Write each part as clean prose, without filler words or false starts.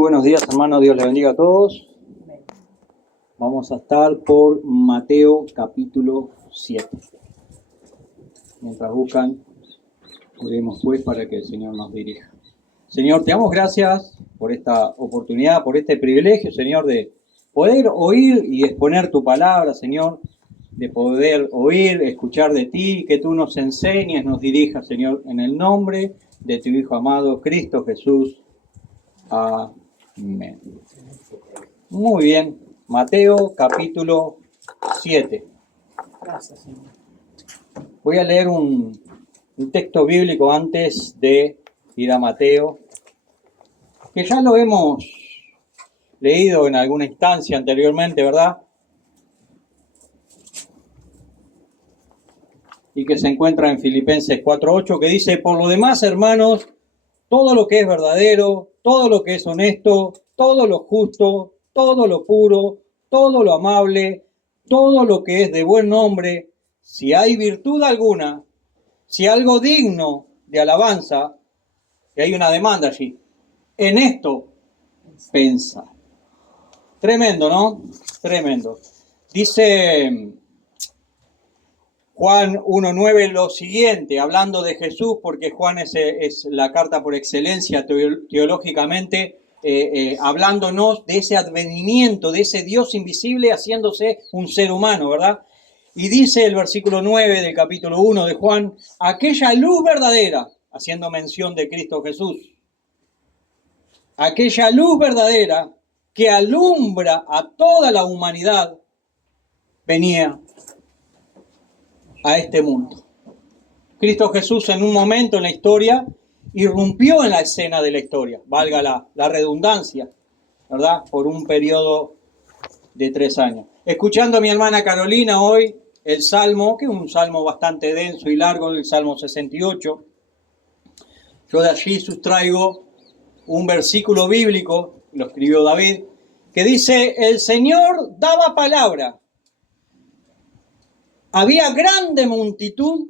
Buenos días, hermanos. Dios les bendiga a todos. Vamos a estar por Mateo capítulo 7. Mientras buscan, oremos pues para que el Señor nos dirija. Señor, te damos gracias por esta oportunidad, por este privilegio, Señor, de poder oír y exponer tu palabra, Señor, de poder oír, escuchar de ti, que tú nos enseñes, nos dirijas, Señor, en el nombre de tu Hijo amado, Cristo Jesús. Amén. Muy bien. Mateo capítulo 7. Gracias, Señor. Voy a leer un texto bíblico antes de ir a Mateo, que ya lo hemos leído en alguna instancia anteriormente, ¿verdad? Y que se encuentra en Filipenses 4:8, que dice: por lo demás, hermanos, todo lo que es verdadero, todo lo que es honesto, todo lo justo, todo lo puro, todo lo amable, todo lo que es de buen nombre, si hay virtud alguna, si algo digno de alabanza, que hay una demanda allí, en esto pensad. Tremendo, ¿no? Tremendo. Dice Juan 1:9 lo siguiente, hablando de Jesús, porque Juan es la carta por excelencia teológicamente, hablándonos de ese advenimiento, de ese Dios invisible haciéndose un ser humano, ¿verdad? Y dice el versículo 9 del capítulo 1 de Juan: aquella luz verdadera, haciendo mención de Cristo Jesús, aquella luz verdadera que alumbra a toda la humanidad, venía a este mundo. Cristo Jesús en un momento en la historia irrumpió en la escena de la historia, valga la redundancia, ¿verdad? Por un periodo de 3 años. Escuchando a mi hermana Carolina hoy el Salmo, que es un salmo bastante denso y largo, el Salmo 68, yo de allí sustraigo un versículo bíblico, lo escribió David, que dice: el Señor daba palabra. Había grande multitud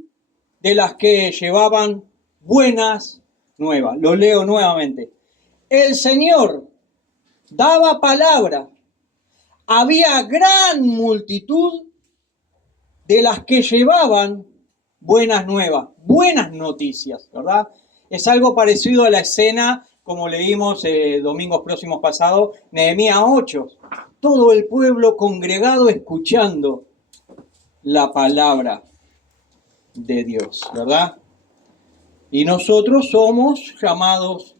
de las que llevaban buenas nuevas. Lo leo nuevamente. El Señor daba palabra. Había gran multitud de las que llevaban buenas nuevas, buenas noticias, ¿verdad? Es algo parecido a la escena, como leímos domingos próximos pasados, Nehemías 8. Todo el pueblo congregado escuchando la palabra de Dios, ¿verdad? Y nosotros somos llamados,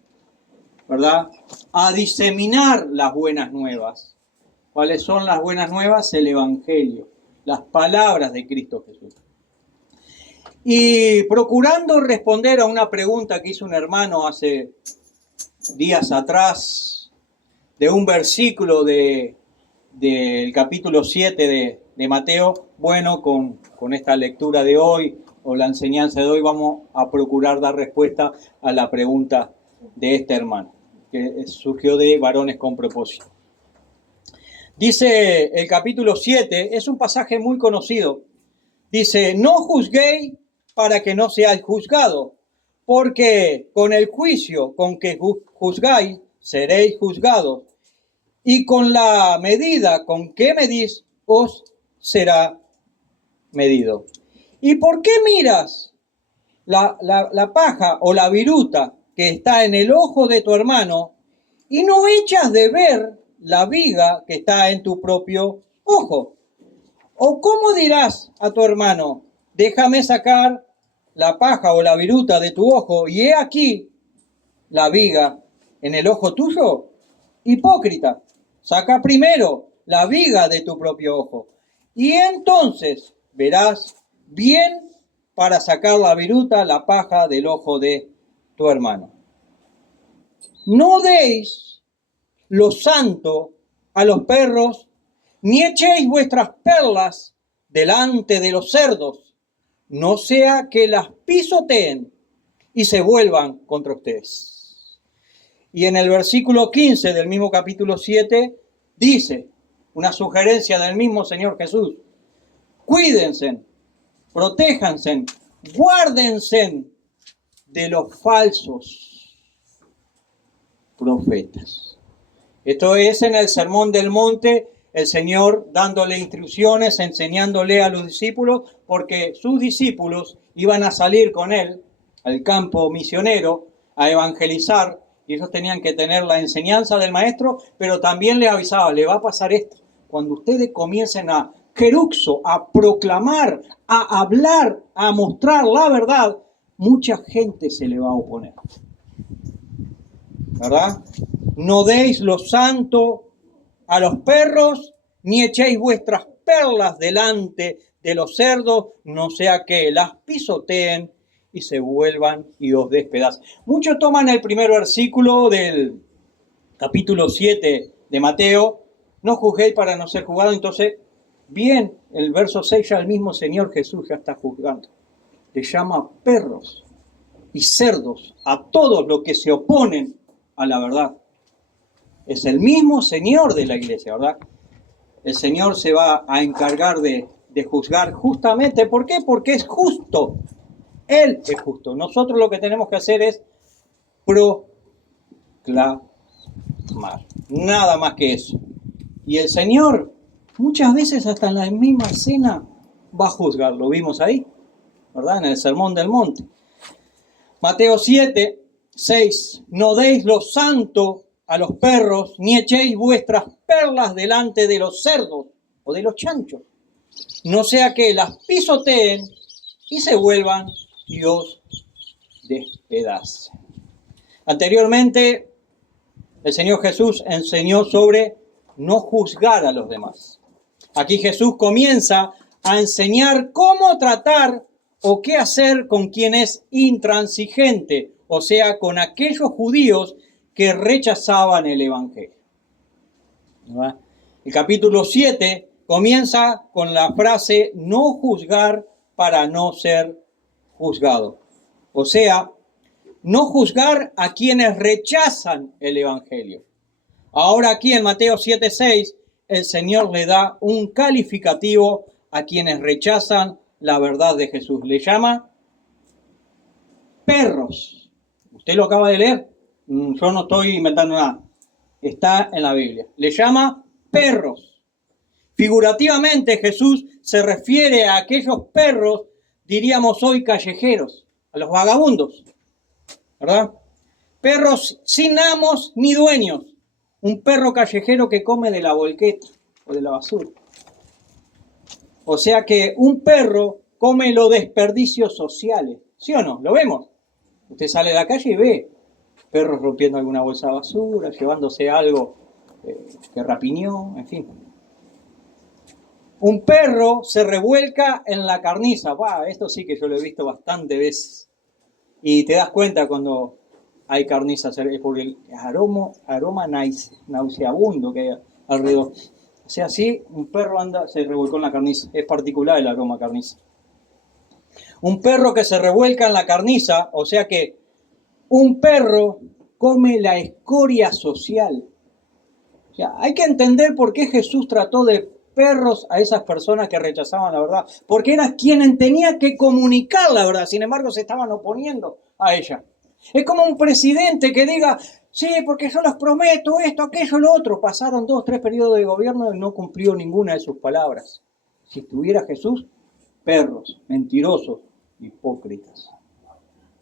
¿verdad?, a diseminar las buenas nuevas. ¿Cuáles son las buenas nuevas? El Evangelio, las palabras de Cristo Jesús. Y procurando responder a una pregunta que hizo un hermano hace días atrás, de un versículo del capítulo 7 de Mateo, bueno, con esta lectura de hoy o la enseñanza de hoy vamos a procurar dar respuesta a la pregunta de este hermano, que surgió de Varones con Propósito. Dice el capítulo 7, es un pasaje muy conocido, dice: no juzguéis para que no seáis juzgados, porque con el juicio con que juzgáis seréis juzgados, y con la medida con que medís os será medido. ¿Y por qué miras la paja o la viruta que está en el ojo de tu hermano y no echas de ver la viga que está en tu propio ojo? ¿O cómo dirás a tu hermano: déjame sacar la paja o la viruta de tu ojo, y he aquí la viga en el ojo tuyo? Hipócrita, saca primero la viga de tu propio ojo, y entonces verás bien para sacar la viruta, la paja del ojo de tu hermano. No deis lo santo a los perros, ni echéis vuestras perlas delante de los cerdos, no sea que las pisoteen y se vuelvan contra ustedes. Y en el versículo 15 del mismo capítulo 7 dice una sugerencia del mismo Señor Jesús: cuídense, protéjanse, guárdense de los falsos profetas. Esto es en el Sermón del Monte, el Señor dándole instrucciones, enseñándole a los discípulos, porque sus discípulos iban a salir con él al campo misionero a evangelizar, y ellos tenían que tener la enseñanza del maestro, pero también le avisaba, le va a pasar esto. Cuando ustedes comiencen a queruxo, a proclamar, a hablar, a mostrar la verdad, mucha gente se le va a oponer. ¿Verdad? No deis lo santo a los perros, ni echéis vuestras perlas delante de los cerdos, no sea que las pisoteen y se vuelvan y os despedacen. Muchos toman el primer versículo del capítulo 7 de Mateo, no juzguéis para no ser juzgados. Entonces, bien, el verso 6 ya el mismo Señor Jesús ya está juzgando. Le llama perros y cerdos a todos los que se oponen a la verdad. Es el mismo Señor de la iglesia, ¿verdad? El Señor se va a encargar de juzgar justamente. ¿Por qué? Porque es justo. Él es justo. Nosotros lo que tenemos que hacer es proclamar. Nada más que eso. Y el Señor, muchas veces hasta en la misma cena, va a juzgar. Lo vimos ahí, ¿verdad? En el Sermón del Monte. Mateo 7, 6. No deis lo santo a los perros, ni echéis vuestras perlas delante de los cerdos o de los chanchos, no sea que las pisoteen y se vuelvan y os despedacen. Anteriormente, el Señor Jesús enseñó sobre no juzgar a los demás. Aquí Jesús comienza a enseñar cómo tratar o qué hacer con quien es intransigente, o sea, con aquellos judíos que rechazaban el Evangelio. ¿Verdad? El capítulo 7 comienza con la frase no juzgar para no ser juzgado. O sea, no juzgar a quienes rechazan el Evangelio. Ahora aquí en Mateo 7:6 el Señor le da un calificativo a quienes rechazan la verdad de Jesús. Le llama perros. Usted lo acaba de leer. Yo no estoy inventando nada. Está en la Biblia. Le llama perros. Figurativamente Jesús se refiere a aquellos perros, diríamos hoy callejeros, a los vagabundos, ¿verdad? Perros sin amos ni dueños. Un perro callejero que come de la volqueta o de la basura. O sea que un perro come los desperdicios sociales. ¿Sí o no? ¿Lo vemos? Usted sale a la calle y ve perros rompiendo alguna bolsa de basura, llevándose algo que rapiñó, en fin. Un perro se revuelca en la carniza. Esto sí que yo lo he visto bastante veces. Y te das cuenta cuando hay carniza, por el aroma nauseabundo que hay alrededor. O sea, sí, un perro se revuelcó en la carniza. Es particular el aroma carniza. Un perro que se revuelca en la carniza, o sea que un perro come la escoria social. O sea, hay que entender por qué Jesús trató de perros a esas personas que rechazaban la verdad. Porque era quien tenía que comunicar la verdad. Sin embargo, se estaban oponiendo a ella. Es como un presidente que diga, sí, porque yo les prometo esto, aquello, lo otro. Pasaron 2, 3 periodos de gobierno y no cumplió ninguna de sus palabras. Si estuviera Jesús, perros, mentirosos, hipócritas.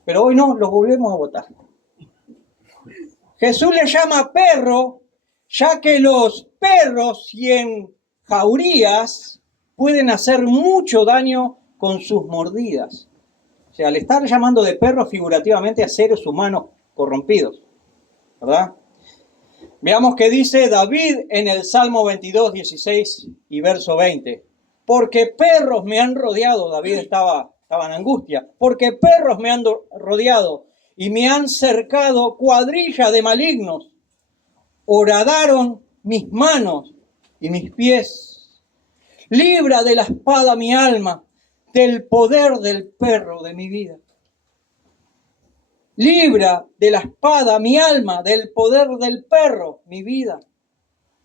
Pero hoy no, los volvemos a votar. Jesús le llama perro, ya que los perros y en jaurías pueden hacer mucho daño con sus mordidas. O sea, le está llamando de perros figurativamente a seres humanos corrompidos, ¿verdad? Veamos qué dice David en el Salmo 22, 16 y verso 20. Porque perros me han rodeado, David estaba en angustia, porque perros me han rodeado y me han cercado cuadrilla de malignos. Horadaron mis manos y mis pies. Libra de la espada mi alma, del poder del perro de mi vida. Libra de la espada mi alma, del poder del perro mi vida.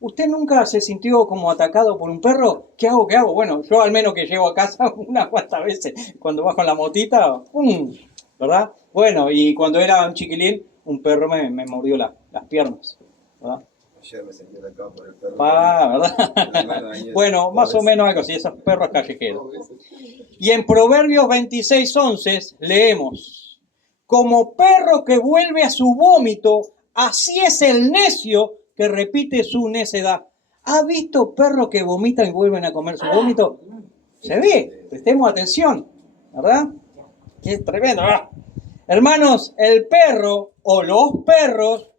¿Usted nunca se sintió como atacado por un perro? ¿Qué hago? ¿Qué hago? Bueno, yo al menos que llego a casa unas cuantas veces cuando bajo en la motita, ¡pum! ¿Verdad? Bueno, y cuando era un chiquilín, un perro me mordió las piernas, ¿verdad? Ayer me sentí atacado por el perro. ¿Verdad? Bueno, más o menos algo así, esos perros callejeros. Y en Proverbios 26:11 leemos: como perro que vuelve a su vómito, así es el necio que repite su necedad. ¿Ha visto perros que vomitan y vuelven a comer su vómito? Se ve, prestemos atención, ¿verdad? Qué tremendo, ¿verdad? Hermanos, el perro o los perros,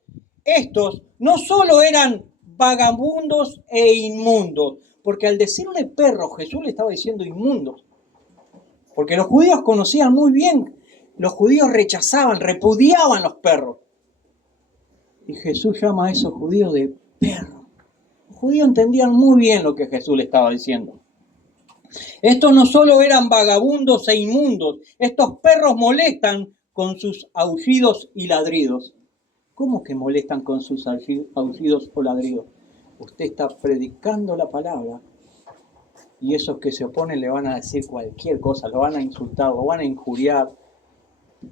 estos no solo eran vagabundos e inmundos, porque al decirle perro, Jesús le estaba diciendo inmundos, porque los judíos conocían muy bien, los judíos rechazaban, repudiaban los perros. Y Jesús llama a esos judíos de perros. Los judíos entendían muy bien lo que Jesús le estaba diciendo. Estos no solo eran vagabundos e inmundos, estos perros molestan con sus aullidos y ladridos. ¿Cómo que molestan con sus aullidos o ladridos? Usted está predicando la palabra y esos que se oponen le van a decir cualquier cosa, lo van a insultar, lo van a injuriar,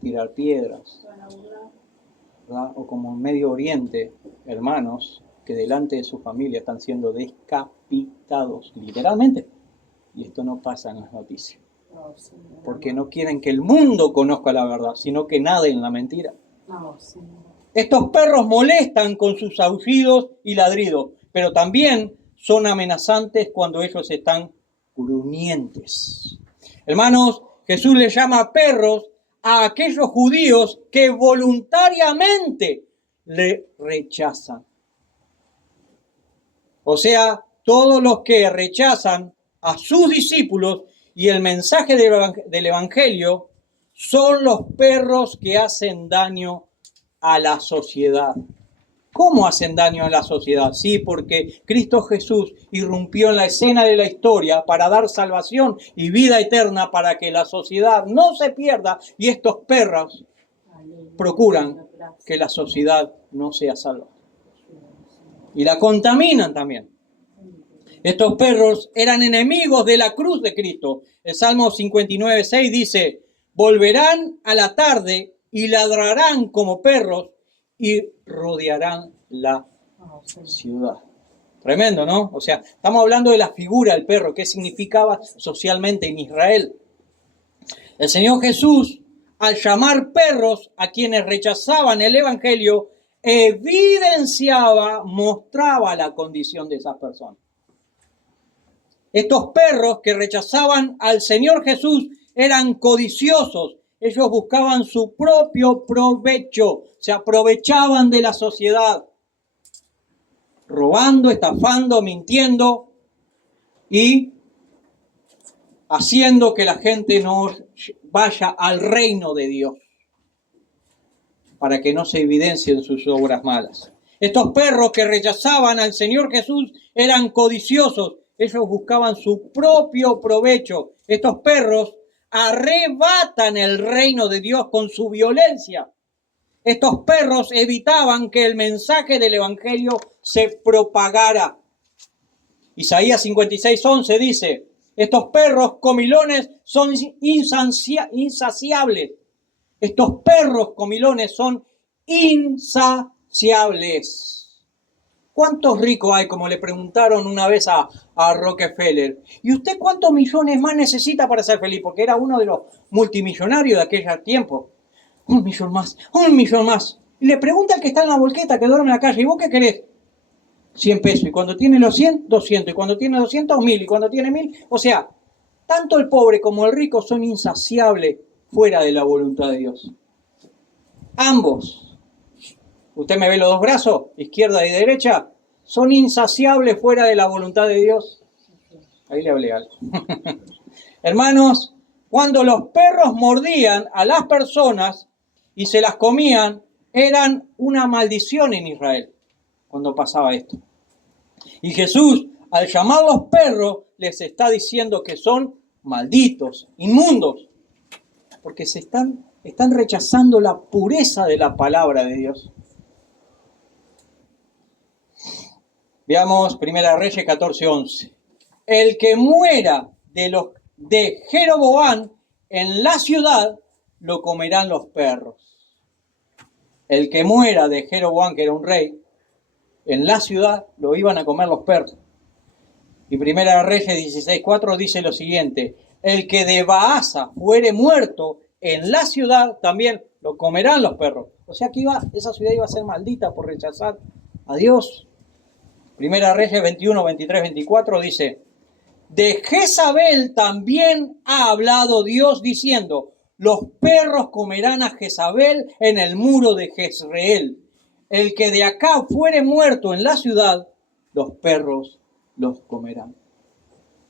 tirar piedras, ¿verdad? O como en Medio Oriente, hermanos que delante de su familia están siendo decapitados, literalmente. Y esto no pasa en las noticias, porque no quieren que el mundo conozca la verdad, sino que nade en la mentira. Estos perros molestan con sus aullidos y ladridos, pero también son amenazantes cuando ellos están gruñentes. Hermanos, Jesús les llama perros a aquellos judíos que voluntariamente le rechazan. O sea, todos los que rechazan a sus discípulos y el mensaje del Evangelio son los perros que hacen daño a la sociedad. ¿Cómo hacen daño a la sociedad? Sí, porque Cristo Jesús irrumpió en la escena de la historia para dar salvación y vida eterna para que la sociedad no se pierda, y estos perros procuran que la sociedad no sea salva. Y la contaminan también. Estos perros eran enemigos de la cruz de Cristo. El Salmo 59:6 dice: volverán a la tarde y ladrarán como perros y rodearán la ciudad. Tremendo, ¿no? O sea, estamos hablando de la figura del perro, qué significaba socialmente en Israel. El Señor Jesús, al llamar perros a quienes rechazaban el Evangelio, evidenciaba, mostraba la condición de esas personas. Estos perros que rechazaban al Señor Jesús eran codiciosos. Ellos buscaban su propio provecho, se aprovechaban de la sociedad, robando, estafando, mintiendo y haciendo que la gente no vaya al reino de Dios, para que no se evidencien sus obras malas. Estos perros que rechazaban al Señor Jesús eran codiciosos. Ellos buscaban su propio provecho. Estos perros arrebatan el reino de Dios con su violencia. Estos perros evitaban que el mensaje del Evangelio se propagara. Isaías 56:11 dice: estos perros comilones son insaciables. Estos perros comilones son insaciables. ¿Cuántos ricos hay? Como le preguntaron una vez a Rockefeller. ¿Y usted cuántos millones más necesita para ser feliz? Porque era uno de los multimillonarios de aquel tiempo. 1 millón más, 1 millón más. Y le pregunta al que está en la volqueta, que duerme en la calle: ¿y vos qué querés? 100 pesos. Y cuando tiene los 100, 200. Y cuando tiene 200, 1000. Y cuando tiene 1000, o sea, tanto el pobre como el rico son insaciables fuera de la voluntad de Dios. Ambos. Usted me ve los dos brazos, izquierda y derecha, son insaciables fuera de la voluntad de Dios. Ahí le hablé algo. Hermanos, cuando los perros mordían a las personas y se las comían, eran una maldición en Israel cuando pasaba esto. Y Jesús, al llamarlos perros, les está diciendo que son malditos, inmundos, porque están rechazando la pureza de la palabra de Dios. Veamos 1 Reyes 14:11. El que muera de Jeroboam en la ciudad, lo comerán los perros. El que muera de Jeroboam, que era un rey, en la ciudad lo iban a comer los perros. Y Primera de Reyes 16:4 dice lo siguiente: el que de Baasa fuere muerto en la ciudad, también lo comerán los perros. O sea que esa ciudad iba a ser maldita por rechazar a Dios. Primera de Reyes 21, 23, 24 dice: de Jezabel también ha hablado Dios diciendo: los perros comerán a Jezabel en el muro de Jezreel. El que de acá fuere muerto en la ciudad, los perros los comerán.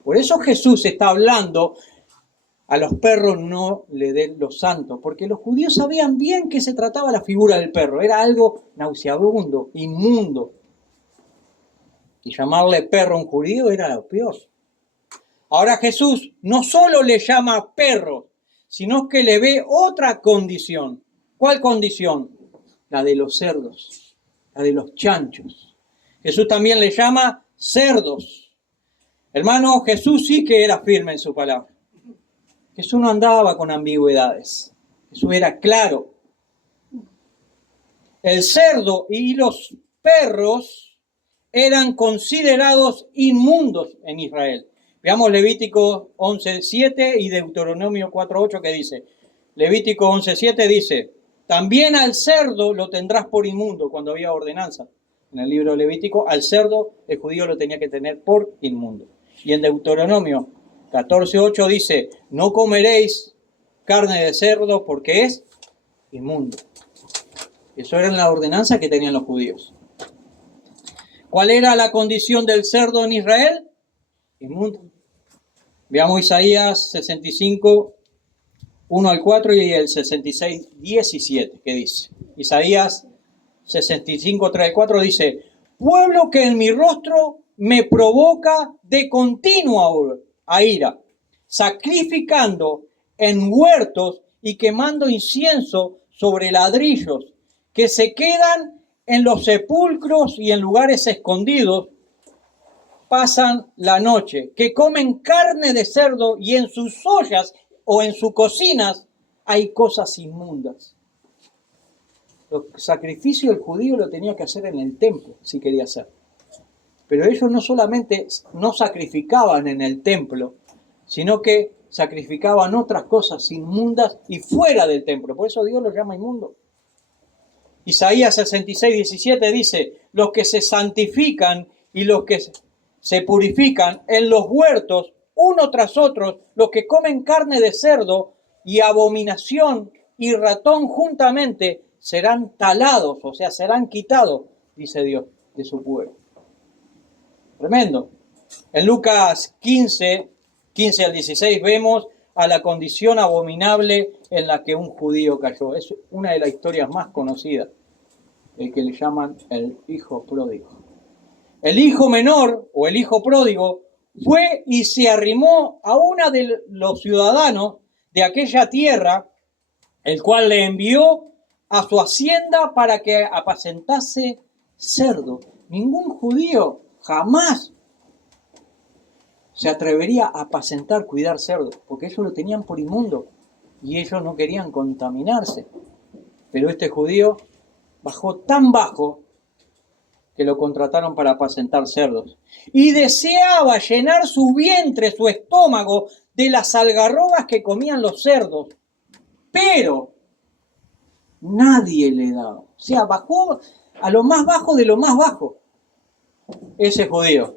Por eso Jesús está hablando: a los perros no le den lo santo, porque los judíos sabían bien que se trataba la figura del perro, era algo nauseabundo, inmundo. Y llamarle perro a un judío era lo peor. Ahora Jesús no solo le llama perro, sino que le ve otra condición. ¿Cuál condición? La de los cerdos, la de los chanchos. Jesús también le llama cerdos. Hermano, Jesús sí que era firme en su palabra. Jesús no andaba con ambigüedades. Jesús era claro. El cerdo y los perros eran considerados inmundos en Israel. Veamos Levítico 11:7 y Deuteronomio 4:8 que dice. Levítico 11:7 dice: también al cerdo lo tendrás por inmundo. Cuando había ordenanza en el libro de Levítico, al cerdo el judío lo tenía que tener por inmundo. Y en Deuteronomio 14:8 dice: no comeréis carne de cerdo porque es inmundo. Eso era la ordenanza que tenían los judíos. ¿Cuál era la condición del cerdo en Israel? Inmundo. Veamos Isaías 65, 1 al 4 y el 66, 17, que dice. Isaías 65, 3 al 4 dice: pueblo que en mi rostro me provoca de continuo a ira, sacrificando en huertos y quemando incienso sobre ladrillos, que se quedan en los sepulcros y en lugares escondidos, pasan la noche, que comen carne de cerdo y en sus ollas o en sus cocinas hay cosas inmundas. El sacrificio del judío lo tenía que hacer en el templo, si quería hacer. Pero ellos no solamente no sacrificaban en el templo, sino que sacrificaban otras cosas inmundas y fuera del templo. Por eso Dios los llama inmundo. Isaías 66, 17 dice: los que se santifican y los que se purifican en los huertos, uno tras otro, los que comen carne de cerdo y abominación y ratón juntamente, serán talados, o sea, serán quitados, dice Dios, de su pueblo. Tremendo. En Lucas 15 al 16 vemos a la condición abominable en la que un judío cayó. Es una de las historias más conocidas, el que le llaman el hijo pródigo. El hijo menor o el hijo pródigo fue y se arrimó a uno de los ciudadanos de aquella tierra, el cual le envió a su hacienda para que apacentase cerdo. Ningún judío jamás se atrevería a apacentar, cuidar cerdo, porque ellos lo tenían por inmundo y ellos no querían contaminarse. Pero este judío bajó tan bajo que lo contrataron para apacentar cerdos. Y deseaba llenar su vientre, su estómago, de las algarrobas que comían los cerdos. Pero nadie le daba. O sea, bajó a lo más bajo de lo más bajo ese judío.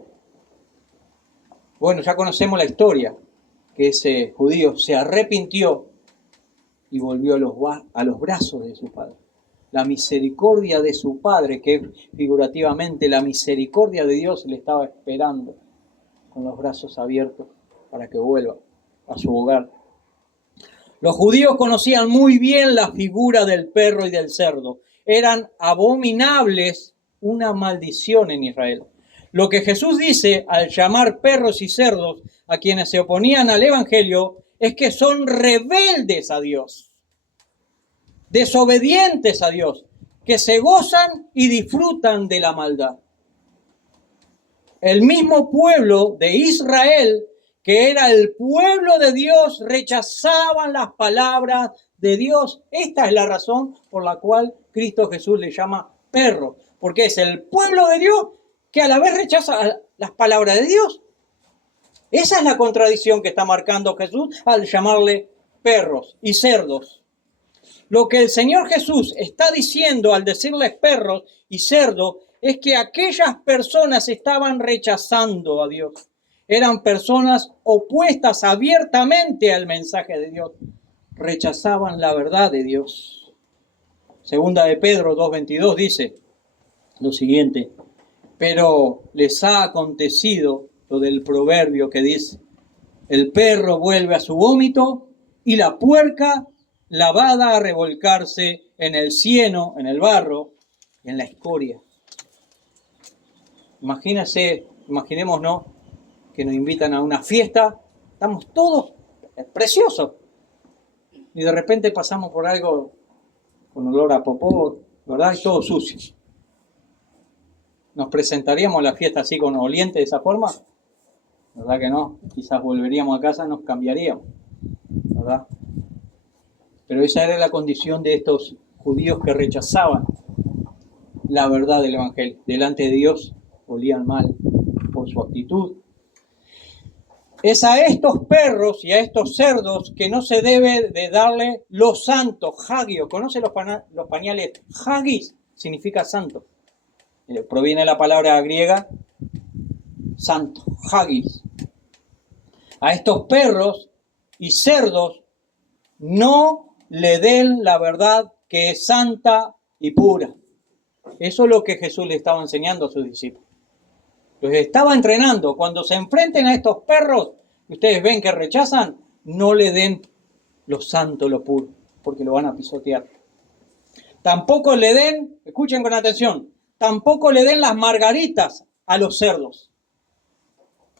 Bueno, ya conocemos la historia, que ese judío se arrepintió y volvió a los brazos de su padre. La misericordia de su padre, que figurativamente la misericordia de Dios le estaba esperando con los brazos abiertos para que vuelva a su hogar. Los judíos conocían muy bien la figura del perro y del cerdo. Eran abominables, una maldición en Israel. Lo que Jesús dice al llamar perros y cerdos a quienes se oponían al evangelio es que son rebeldes a Dios, desobedientes a Dios, que se gozan y disfrutan de la maldad. El mismo pueblo de Israel, que era el pueblo de Dios, rechazaban las palabras de Dios. Esta es la razón por la cual Cristo Jesús le llama perro, porque es el pueblo de Dios que a la vez rechaza las palabras de Dios. Esa es la contradicción que está marcando Jesús al llamarle perros y cerdos. Lo que el Señor Jesús está diciendo al decirles perros y cerdos es que aquellas personas estaban rechazando a Dios. Eran personas opuestas abiertamente al mensaje de Dios. Rechazaban la verdad de Dios. Segunda de Pedro 2:22 dice lo siguiente: pero les ha acontecido lo del proverbio que dice: el perro vuelve a su vómito y la puerca lavada a revolcarse en el cieno, en el barro, en la escoria. Imaginémonos que nos invitan a una fiesta, estamos todos preciosos, y de repente pasamos por algo con olor a popó, ¿verdad? Y todo sucio. ¿Nos presentaríamos a la fiesta así con oliente de esa forma? ¿Verdad que no? Quizás volveríamos a casa, nos cambiaríamos, ¿verdad? Pero esa era la condición de estos judíos que rechazaban la verdad del Evangelio. Delante de Dios olían mal por su actitud. Es a estos perros y a estos cerdos que no se debe de darle lo santo, hagio. ¿Conoce los pañales? Hagis significa santo. Proviene de la palabra griega santo, hagis. A estos perros y cerdos no le den la verdad que es santa y pura. Eso es lo que Jesús le estaba enseñando a sus discípulos. Los estaba entrenando. Cuando se enfrenten a estos perros, ustedes ven que rechazan, no le den lo santo, lo puro, porque lo van a pisotear. Tampoco le den, escuchen con atención, tampoco le den las margaritas a los cerdos.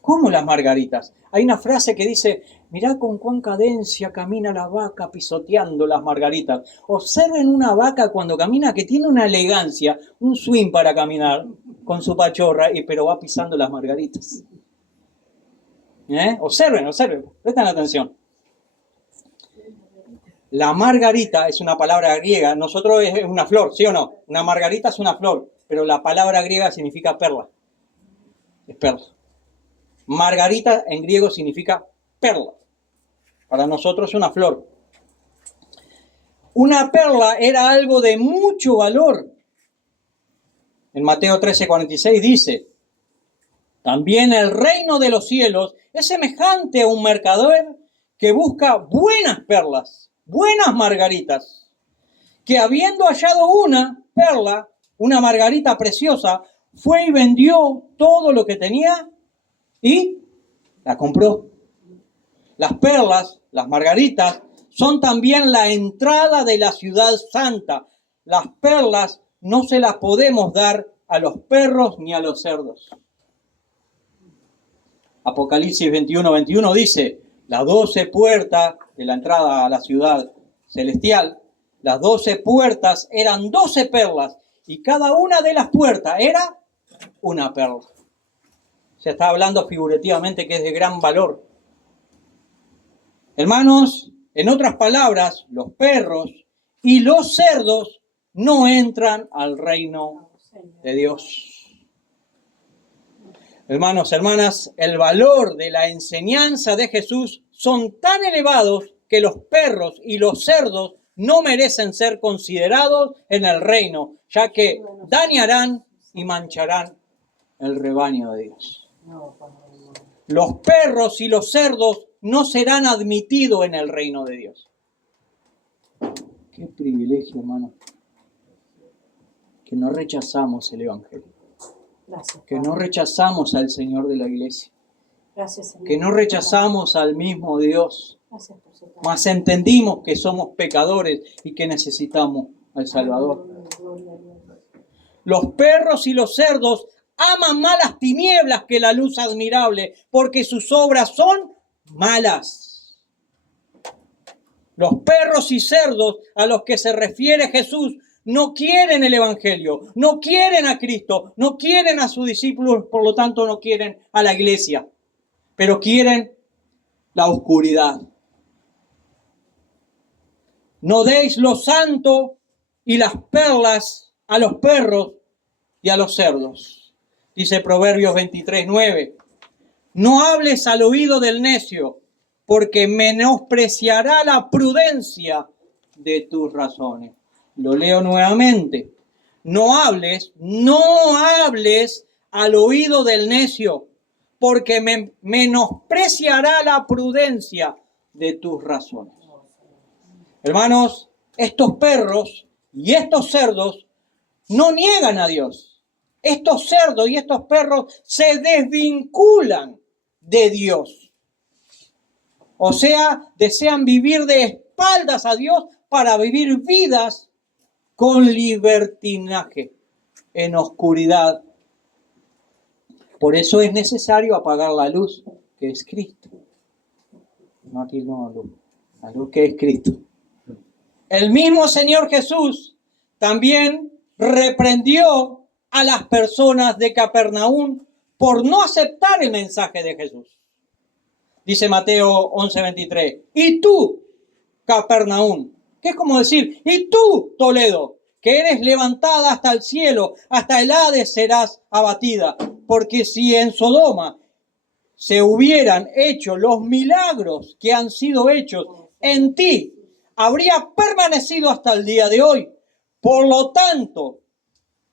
¿Cómo las margaritas? Hay una frase que dice: mirá con cuán cadencia camina la vaca pisoteando las margaritas. Observen una vaca cuando camina que tiene una elegancia, un swing para caminar con su pachorra, pero va pisando las margaritas. Observen, presten atención. La margarita es una palabra griega, nosotros es una flor, ¿sí o no? Una margarita es una flor, pero la palabra griega significa perla. Es perla. Margarita en griego significa perla. Para nosotros es una flor. Una perla era algo de mucho valor. En Mateo 13:46 dice: también el reino de los cielos es semejante a un mercader que busca buenas perlas, buenas margaritas, que habiendo hallado una perla, una margarita preciosa, fue y vendió todo lo que tenía y la compró. Las perlas, las margaritas, son también la entrada de la ciudad santa. Las perlas no se las podemos dar a los perros ni a los cerdos. Apocalipsis 21:21 dice: las 12 puertas de la entrada a la ciudad celestial, las 12 puertas eran 12 perlas y cada una de las puertas era una perla. Se está hablando figurativamente que es de gran valor. Hermanos, en otras palabras, los perros y los cerdos no entran al reino de Dios. Hermanos, hermanas, el valor de la enseñanza de Jesús son tan elevados que los perros y los cerdos no merecen ser considerados en el reino, ya que dañarán y mancharán el rebaño de Dios. Los perros y los cerdos no serán admitidos en el reino de Dios. Qué privilegio, hermano, que no rechazamos el Evangelio. Gracias, que no rechazamos al Señor de la iglesia. Gracias, Señor. Que no rechazamos al mismo Dios. Gracias por su palabra. Mas entendimos que somos pecadores y que necesitamos al Salvador. Los perros y los cerdos aman más las tinieblas que la luz admirable, porque sus obras son malas. Los perros y cerdos a los que se refiere Jesús no quieren el Evangelio, no quieren a Cristo, no quieren a sus discípulos, por lo tanto no quieren a la iglesia, pero quieren la oscuridad. No deis lo santo y las perlas a los perros y a los cerdos. Dice Proverbios 23:9. No hables al oído del necio, porque menospreciará la prudencia de tus razones. Lo leo nuevamente. No hables al oído del necio, porque menospreciará la prudencia de tus razones. Hermanos, estos perros y estos cerdos no niegan a Dios. Estos cerdos y estos perros se desvinculan de Dios. O sea, desean vivir de espaldas a Dios para vivir vidas con libertinaje, en oscuridad. Por eso es necesario apagar la luz, que es Cristo. No aquí no luz, la luz que es Cristo. El mismo Señor Jesús también reprendió a las personas de Capernaum por no aceptar el mensaje de Jesús. Dice Mateo 11:23. Y tú, Capernaum, que es como decir, y tú, Toledo, que eres levantada hasta el cielo, hasta el Hades serás abatida. Porque si en Sodoma se hubieran hecho los milagros que han sido hechos en ti, habría permanecido hasta el día de hoy. Por lo tanto,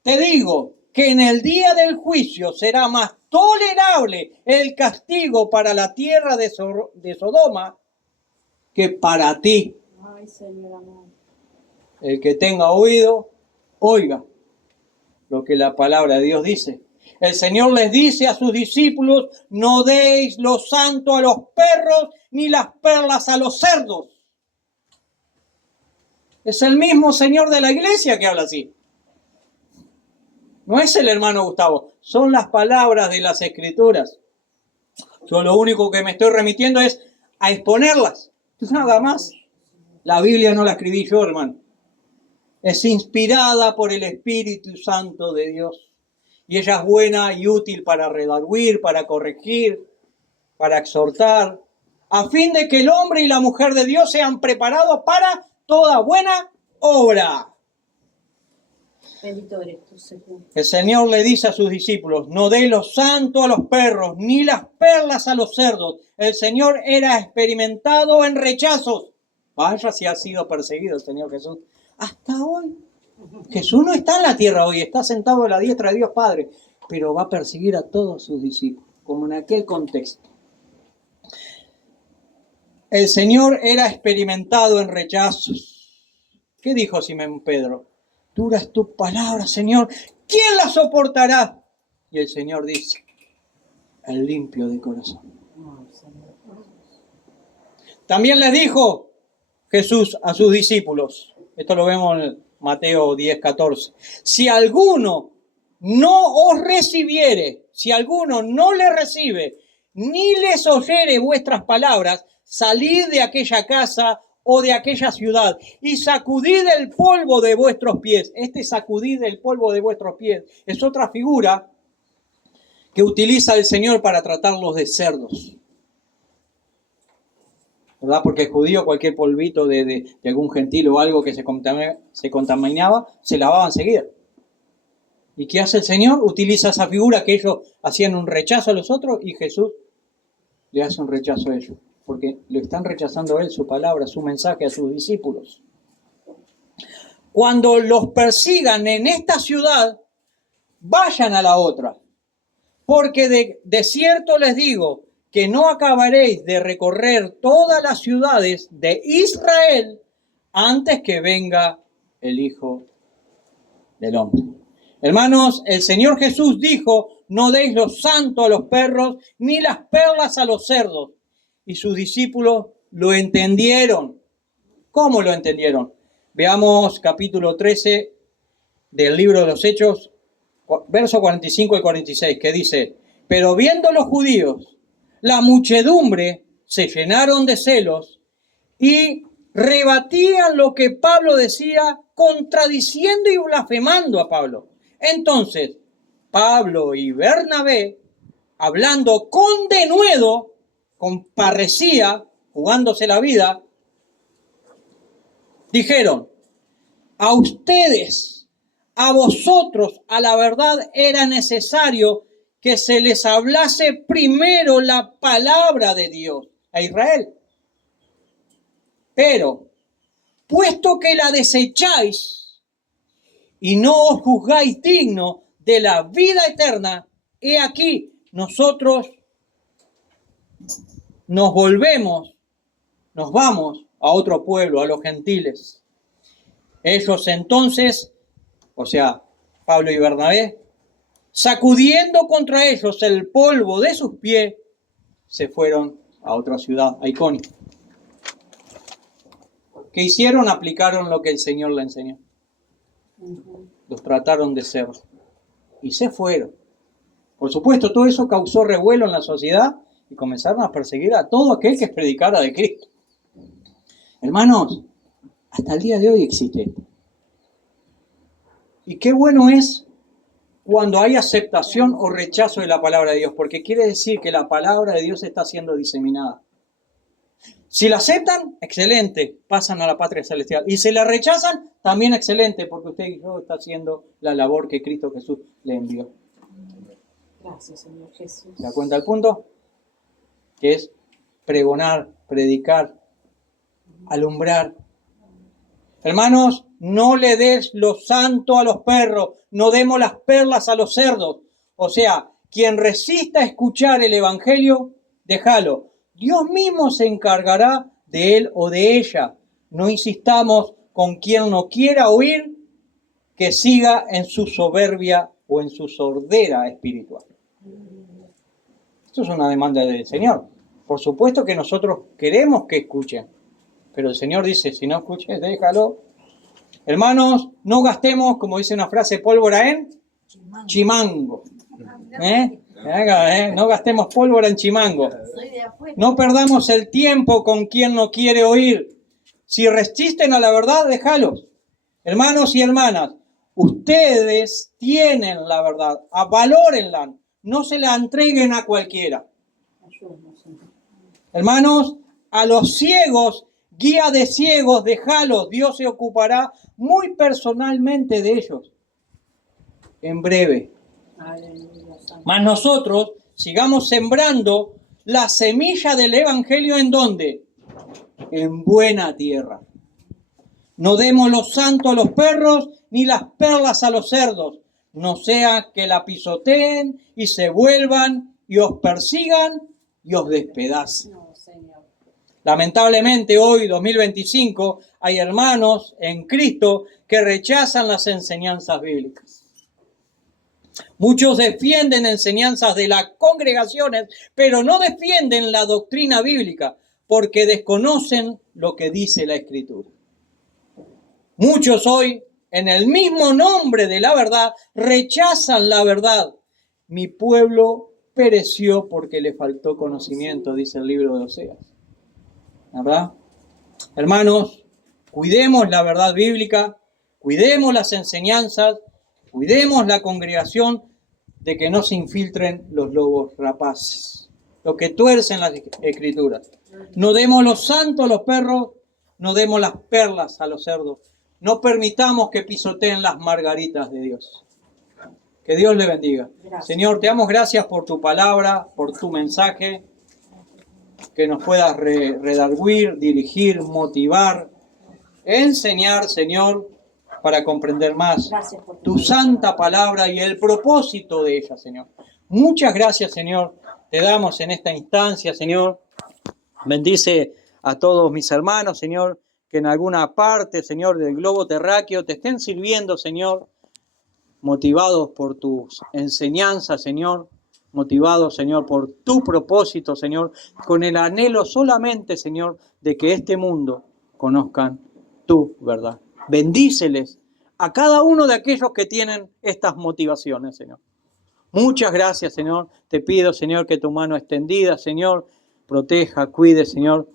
te digo que en el día del juicio será más tolerable el castigo para la tierra de Sodoma que para ti. Ay, Señor amado. El que tenga oído, oiga lo que la palabra de Dios dice. El Señor les dice a sus discípulos, no deis lo santo a los perros, ni las perlas a los cerdos. Es el mismo Señor de la iglesia que habla así. No es el hermano Gustavo, son las palabras de las Escrituras. Yo lo único que me estoy remitiendo es a exponerlas, nada más. La Biblia no la escribí yo, hermano. Es inspirada por el Espíritu Santo de Dios. Y ella es buena y útil para redarguir, para corregir, para exhortar, a fin de que el hombre y la mujer de Dios sean preparados para toda buena obra. Bendito eres tú, Señor. El Señor le dice a sus discípulos, no dé lo santo a los perros, ni las perlas a los cerdos. El Señor era experimentado en rechazos. Vaya si ha sido perseguido el Señor Jesús. Hasta hoy. Jesús no está en la tierra hoy, está sentado a la diestra de Dios Padre, pero va a perseguir a todos sus discípulos, como en aquel contexto. El Señor era experimentado en rechazos. ¿Qué dijo Simón Pedro? Dura es tu palabra, Señor. ¿Quién la soportará? Y el Señor dice, el limpio de corazón. También les dijo Jesús a sus discípulos, esto lo vemos en Mateo 10:14, si alguno no os recibiere, si alguno no le recibe, ni les oyere vuestras palabras, salid de aquella casa o de aquella ciudad y sacudid el polvo de vuestros pies. Este sacudid el polvo de vuestros pies es otra figura que utiliza el Señor para tratarlos de cerdos. ¿Verdad? Porque el judío, cualquier polvito de algún gentil o algo que se contaminaba, se lavaba enseguida. ¿Y qué hace el Señor? Utiliza esa figura que ellos hacían un rechazo a los otros y Jesús le hace un rechazo a ellos. Porque le están rechazando a él su palabra, su mensaje a sus discípulos. Cuando los persigan en esta ciudad, vayan a la otra. Porque de cierto les digo que no acabaréis de recorrer todas las ciudades de Israel antes que venga el Hijo del Hombre. Hermanos, el Señor Jesús dijo, no deis lo santo a los perros, ni las perlas a los cerdos. Y sus discípulos lo entendieron. ¿Cómo lo entendieron? Veamos capítulo 13 del libro de los Hechos, versos 45 y 46, que dice, pero viendo los judíos, la muchedumbre se llenaron de celos y rebatían lo que Pablo decía, contradiciendo y blasfemando a Pablo. Entonces, Pablo y Bernabé, hablando con denuedo, con parresía, jugándose la vida, dijeron, a ustedes a vosotros, a la verdad, era necesario que se les hablase primero la palabra de Dios a Israel. Pero, puesto que la desecháis y no os juzgáis digno de la vida eterna, he aquí, nosotros nos vamos a otro pueblo, a los gentiles. Ellos entonces, o sea, Pablo y Bernabé, sacudiendo contra ellos el polvo de sus pies, se fueron a otra ciudad, a Iconio. ¿Qué hicieron? Aplicaron lo que el Señor le enseñó. Los trataron de cerdos y se fueron. Por supuesto, todo eso causó revuelo en la sociedad y comenzaron a perseguir a todo aquel que predicara de Cristo. Hermanos, hasta el día de hoy existe esto. Y qué bueno es cuando hay aceptación o rechazo de la palabra de Dios, porque quiere decir que la palabra de Dios está siendo diseminada. Si la aceptan, excelente, pasan a la patria celestial. Y si la rechazan, también excelente, porque usted y yo está haciendo la labor que Cristo Jesús le envió. Gracias, Señor Jesús. ¿Se da cuenta el punto? Que es pregonar, predicar, alumbrar. Hermanos, no le des lo santo a los perros, no demos las perlas a los cerdos. O sea, quien resista a escuchar el evangelio, déjalo. Dios mismo se encargará de él o de ella. No insistamos con quien no quiera oír, que siga en su soberbia o en su sordera espiritual. Esto es una demanda del Señor. Por supuesto que nosotros queremos que escuchen, pero el Señor dice, si no escuches, déjalo. Hermanos, no gastemos, como dice una frase, pólvora en chimango. No gastemos pólvora en chimango. No perdamos el tiempo con quien no quiere oír. Si resisten a la verdad, déjalos. Hermanos y hermanas, ustedes tienen la verdad, valórenla, no se la entreguen a cualquiera. Hermanos, a los ciegos, guía de ciegos, déjalos, Dios se ocupará muy personalmente de ellos. En breve. Mas nosotros sigamos sembrando la semilla del evangelio ¿en dónde? En buena tierra. No demos lo santo a los perros ni las perlas a los cerdos, no sea que la pisoteen y se vuelvan y os persigan y os despedacen. Lamentablemente hoy, 2025, hay hermanos en Cristo que rechazan las enseñanzas bíblicas. Muchos defienden enseñanzas de las congregaciones, pero no defienden la doctrina bíblica porque desconocen lo que dice la Escritura. Muchos hoy, en el mismo nombre de la verdad, rechazan la verdad. Mi pueblo pereció porque le faltó conocimiento, dice el libro de Oseas. ¿Verdad? Hermanos, cuidemos la verdad bíblica, cuidemos las enseñanzas, cuidemos la congregación de que no se infiltren los lobos rapaces, los que tuercen las escrituras. No demos lo santo a los perros, no demos las perlas a los cerdos. No permitamos que pisoteen las margaritas de Dios. Que Dios le bendiga. Gracias. Señor, te damos gracias por tu palabra, por tu mensaje, que nos puedas redarguir, dirigir, motivar, enseñar, Señor, para comprender más tu santa palabra y el propósito de ella, Señor. Muchas gracias, Señor, te damos en esta instancia, Señor. Bendice a todos mis hermanos, Señor, que en alguna parte, Señor, del globo terráqueo te estén sirviendo, Señor, motivados por tus enseñanzas, Señor, motivados, Señor, por tu propósito, Señor, con el anhelo solamente, Señor, de que este mundo conozcan tu verdad. Bendíceles a cada uno de aquellos que tienen estas motivaciones, Señor. Muchas gracias, Señor. Te pido, Señor, que tu mano extendida, Señor, proteja, cuide, Señor,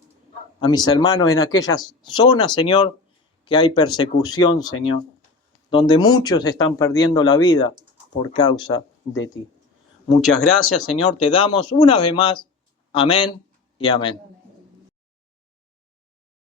a mis hermanos en aquellas zonas, Señor, que hay persecución, Señor, donde muchos están perdiendo la vida por causa de ti. Muchas gracias, Señor, te damos una vez más. Amén y amén.